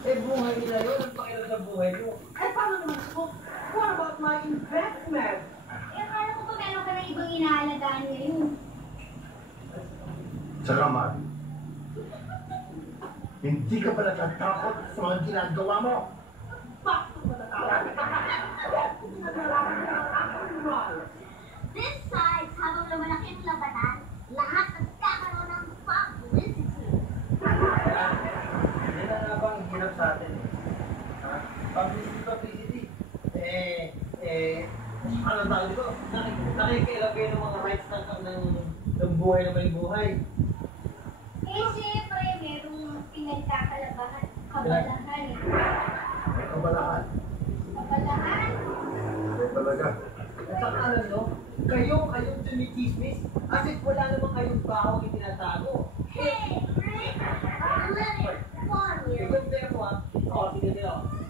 Eh, buhay nila yun. Ang pakialam sa buhay ko. Eh, paano naman ako? What about my investment? Eh, akala ko pa meron ka na ibang inaalagaan ngayon. Tsaka, Mar, hindi ka ba natatakot sa mga ginagawa mo? Bakit matatakot? This side, habang lumalaki ang labatan, lahat nagkakaroon ng publicity. Yan na nga bang hirap sa atin? Ha? Publicity. Ano tawag dito? Nakikiilagay ng mga rights ng buhay na may buhay. Eh, siyempre, merong pinagkakalabahan, kabalahan eh. May kabalahan. Kabalahan? May talaga. At saka alam nyo, kayong tumitismis as if wala namang kayong bahong itinatago. Hey, Rick! Let it warm you. Good day mo ah. Oo, sige din ako.